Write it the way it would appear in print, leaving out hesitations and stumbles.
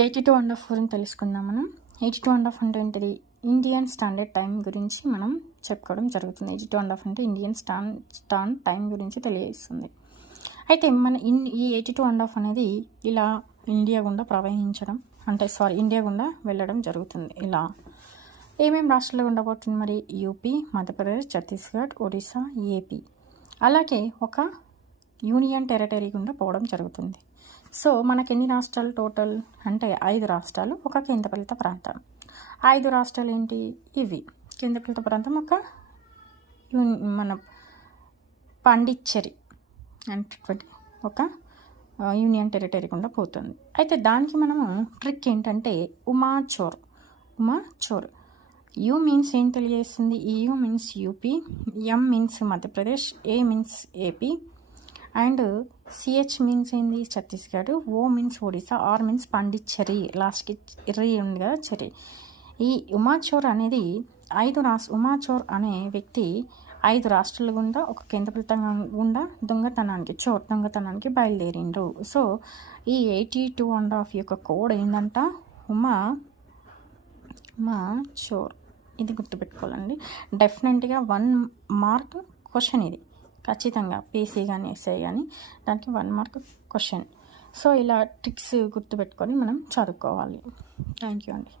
82.5 గురించి తెలుసుకుందాం మనం. 82.5 అంటే ఏంటిది? ఇండియన్ స్టాండర్డ్ టైం గురించి మనం చెప్పుకోవడం జరుగుతుంది. 82.5 అంటే ఇండియన్ స్టాండ్ టైం గురించి తెలియజేస్తుంది. అయితే ఈ 82.5 అనేది ఇలా ఇండియా గుండా ప్రవహించడం ఇండియా గుండా వెళ్ళడం జరుగుతుంది. ఇలా ఏమేమి రాష్ట్రాలు గుండా పోతుంది మరి? యూపీ, మధ్యప్రదేశ్, ఛత్తీస్గఢ్, ఒడిశా, ఏపీ, అలాగే ఒక యూనియన్ టెరిటరీ గుండా పోవడం జరుగుతుంది. సో మనకి ఎన్ని రాష్ట్రాలు టోటల్ అంటే 5 రాష్ట్రాలు, ఒక కేంద్రపాలిత ప్రాంతం. 5 రాష్ట్రాలు ఏంటి? ఇవి. కేంద్రపాలిత ప్రాంతం మన పాండిచ్చేరి అంటే ఒక యూనియన్ టెరిటరీ గుండా పోతుంది. అయితే దానికి మనము ట్రిక్ ఏంటంటే ఉమాచోర్. యూ మీన్స్ ఏం తెలియజేస్తుంది? U means UP, M means Madhya Pradesh, A means AP, and CH means ఏంది? Chhattisgarh, O means Odisha, R means Pondicherry, లాస్ట్కి ఇర్రి ఉంది కదా చెరి. ఈ ఉమాచోర్ అనేది ఉమాచోర్ అనే వ్యక్తి 5 రాష్ట్రాల గుండా ఒక కేంద్రపాలితం గుండా దొంగతనానికి బయలుదేరిండు. సో ఈ 82.5 యొక్క కోడ్ ఏంటంట? ఉమాచోర్. ఇది గుర్తుపెట్టుకోవాలండి. డెఫినెట్గా 1 మార్క్ క్వశ్చన్ ఇది. ఖచ్చితంగా పీసీ కానీ ఎస్ఐ కానీ దానికి 1 మార్క్ క్వశ్చన్. సో ఇలా ట్రిక్స్ గుర్తుపెట్టుకొని మనం చదువుకోవాలి. థ్యాంక్ యూ అండి.